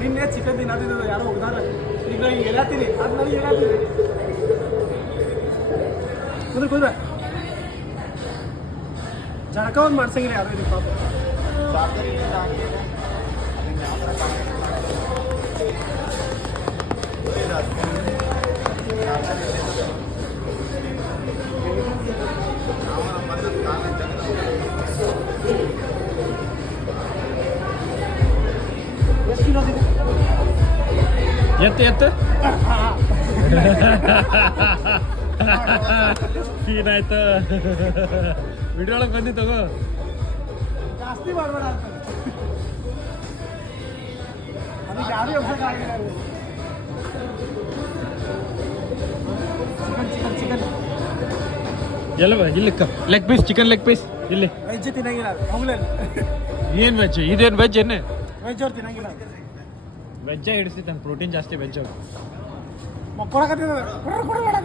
ನಿನ್ನೆ ಚಿಕನ್ ತಿನ್ನೋದಿದ್ದು ಯಾರೋ ಹೋಗ್ದಾರ ಈಗ ಈಗ ಹೇಳತ್ತೀನಿ ಅದು ನನಗೆ ಹೇಳತ್ತೀನಿ ಕುದ್ರೆ ಜಳಕ ಒಂದು ಮಾಡ್ಸಂಗಿಲ್ಲ ಯಾರು ಇದು ಪಾಪ ಎತ್ತು ಫೀನ್ ಆಯ್ತು ವಿಡಿಯೋ ಒಳಗೆ ಬಂದಿ ತಗೋ ಜಾಸ್ತಿ ಮಾಡಬೇಡ ಅಂತ ಅದಕ್ಕೆ ಯಾರು ಅಭ್ಯಾಸ ಆಗಿಲ್ಲ ಚಿಕನ್ ಚಿಕನ್ ಎಲ್ಲವ ಇಲ್ಲಿ leg piece chicken leg piece ಇಲ್ಲಿ ವೆಜ್ ತಿನ್ನಂಗಿಲ್ಲ ಹೋಗ್ಲೇನು ಏನು ವೆಜ್ ಇದೇನು ವೆಜ್ ಏನು ವೆಜ್ ಅವ್ರು ತಿನ್ನಂಗಿಲ್ಲ ವೆಜ್ಜೇ ಹಿಡಿಸ್ತೈತೆ ಪ್ರೋಟೀನ್ ಜಾಸ್ತಿ ವೆಜ್ ಮಕ್ಕಳಕತ್ತಿದ ಕೊಡಬೇಡ